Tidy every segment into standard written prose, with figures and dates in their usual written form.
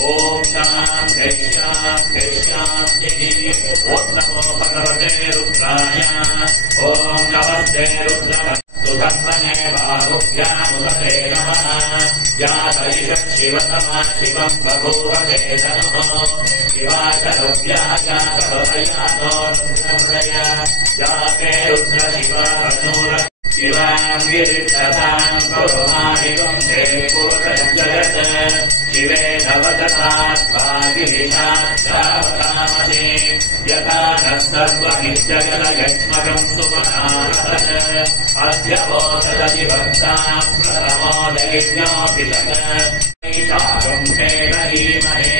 ओम शांति शांति शांति। ओम नमो भगवते रुद्राय। ओम नमस्ते रुद्रवस्तु तन्मने बाहुभ्यामुदते नमः। यातयिष शिवतमा शिवं बभूव वेदनो। शिवाशरव्यायातवतयानो रुद्रमृडय। याते रुद्र शिवा तनूर शिवां गिरिप्रदां कुरुमादिवं ते पुरुषजगत्। शिवे नवदतात्वागिरिशास्त्रावतामसे। यथा नः सर्वमित्यजलयक्ष्मकं सुमनारः। अद्य वोचदति भक्तां प्रथमो दैव्योऽपिशत्। शाकं हेणीमहे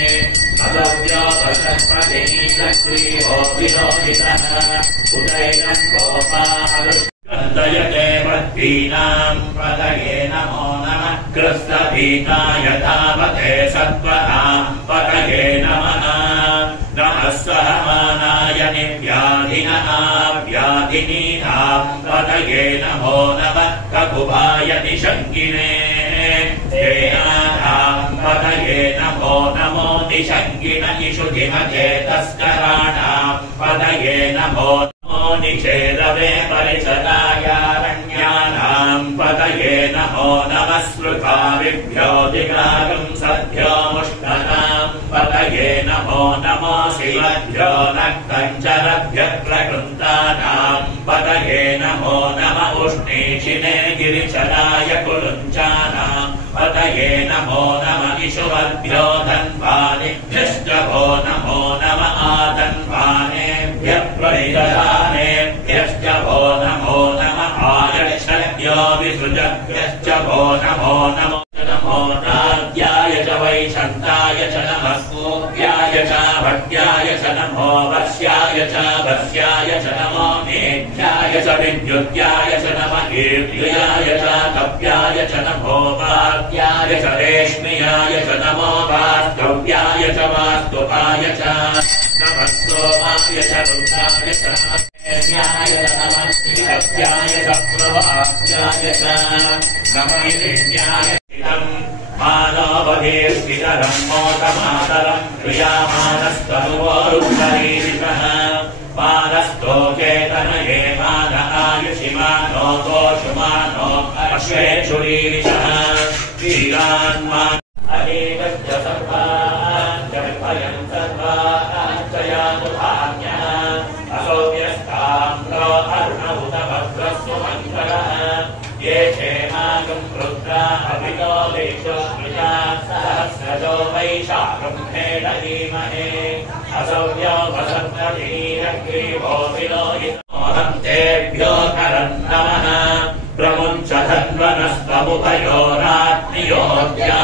अदव्योपशस्पतिनीलग्रीवो विलोहितः। उदैनं गोपालुष्कन्दयते वद्भीनां पदये नमो नमः। कृष्णभीताय धावते सत्त्वनां पदये नमः। नमः सहमानाय निव्याधिनः व्याधिनीनां पदये नमो नमः। ककुभाय निशङ्किने देयानां पदये नमो नमो। निशङ्किन इषुधिमचेतस्कराणां पदये नमो नमो। निषेदवे परिषदायारण्यानां पदये नमो नमः। स्मृताविभ्यो दिगागं सद्भ्यो मुष्टनां पदये नमो नमो। शिवभ्यो नक्तञ्चरभ्य प्रकृन्तानां पदये नमो नमः। उष्णीषिणे गिरिचराय कुलुञ्चानां पदये नमो नमः। इषुवद्भ्यो धन्वानिभ्यश्च भो नमो नमः। आधन्वानेभ्यः प्रतिदधानेभ्यश्च भो नमो नमः। आयक्षभ्यो विसृजभ्यश्च भो नमो नमो नमो। नाद्याय च वैशन्ताय च नमः। सूर्याय च भट्याय च नमो। वस्याय च वस्याय च नमो। मेघ्याय च विद्युत्याय च नमः। कीर्त्याय च कव्याय च नमो। वाद्याय च रेश्म्याय च नमो। वास्तव्याय च वास्तुपाय च नमः। सोमाय च रुद्राय च नमः। कव्याय च प्रवाद्याय च नमः। हिरण्याय मानवधीर्षितरं मोदमातरं क्रियामानस्तनुवोरुद्धरीरितः। मानस्तो चेतनये मान आयुषिमानो गोषुमानो अश्वेषुरीरिषः। वीरान्मान अनेकश्च सर्वान् जल्पयं सर्वान् च यामुधान्यः। असौम्यस्ताम्रो अरुणभुतभद्रस्तु मङ्गलः। ये क्षेमागं रुद्रा अभितो देशो स्मृजा सहस्रजो वैशाखं हेडलीमहे। असौर्यो वसन्ततीरग्रीवो विलोहितोऽहं तेभ्यो करं नमः। प्रमुञ्च धन्वनस्त्वमुभयोरात्मयोऽद्या।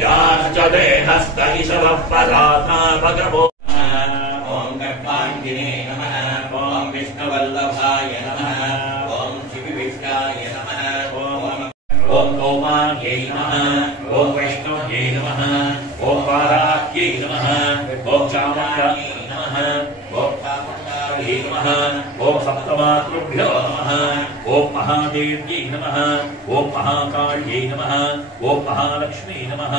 याश्च देहस्त इषवः पदाता भगवो। ॐ गर्भाङ्गिने नमः। ॐ विष्णुवल्लभाय नमः। ॐ शिविविष्टाय नमः। ॐ गौमार्यै नमः। ॐ वैष्णव्यै नमः। ॐ वाराह्यै नमः। ॐ चामुण्डायै नमः। ॐ चामुण्डायै नमः। ॐ सप्तमातृभ्यो नमः। ॐ महादेव्यै नमः। ॐ महाकाल्यै नमः। ॐ महालक्ष्मी नमः।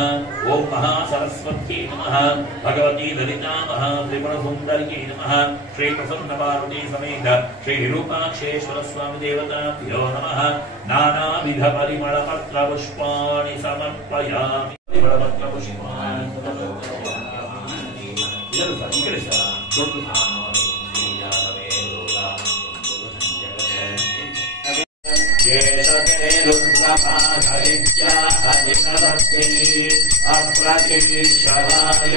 ॐ महासरस्वत्यै नमः। भगवती ललिता महात्रिपुरसुन्दर्यै नमः। श्रीप्रसन्नपार्वती समेत श्रीनिरूपाक्षेश्वर स्वामी देवताभ्यो नमः। नानाविधपरिमलपत्रपुष्पाणि समर्पयामि। परिमलपत्रपुष्पाणि अप्रतिक्षवाय